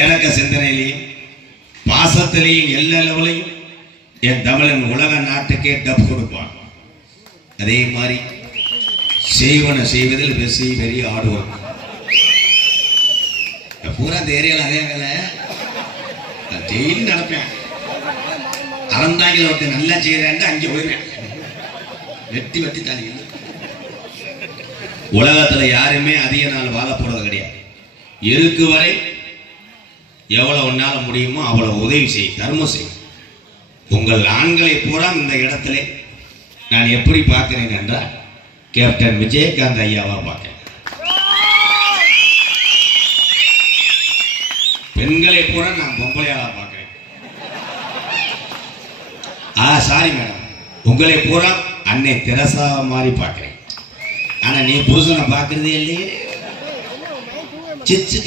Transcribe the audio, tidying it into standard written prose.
இறக்க சிந்தனையிலையும் பாசத்திலையும் எல்லா லெவலையும் என் தமிழன் உலக நாட்டுக்கே டப் கொடுப்பான். அதே மாதிரி செய்வன செய்வதில் வெசி வெறி ஆடுவான். பூரா இந்த ஏரியாவில் அதே வேலை டெய்லி நடப்பேன். அறந்தாங்கில ஒருத்தர் நல்லா செய்யறேன் அங்கே போயிருவேன். வெட்டி வெட்டி தாலி. உலகத்துல யாருமே அதிக நாள் வாழ போறது கிடையாது. இருக்கு வரை எவ்வளவு உன்னால முடியுமோ அவ்வளவு உதவி செய், தர்மம் செய். உங்கள் ஆண்களை பூரா இந்த இடத்துல நான் எப்படி பார்க்கிறேன் என்றால் கேப்டன் விஜயகாந்த் ஐயாவா பார்க்கிறேன். பெண்களை பூரா நான் பொம்பளையாவா பார்க்கிறேன். சாரி மேடம், உங்களை பூரா அன்னை தெரசா மாதிரி பார்க்கிறேன். ஆனா நீ புருஷனை பார்க்கறதே இல்லையே. சிச்சு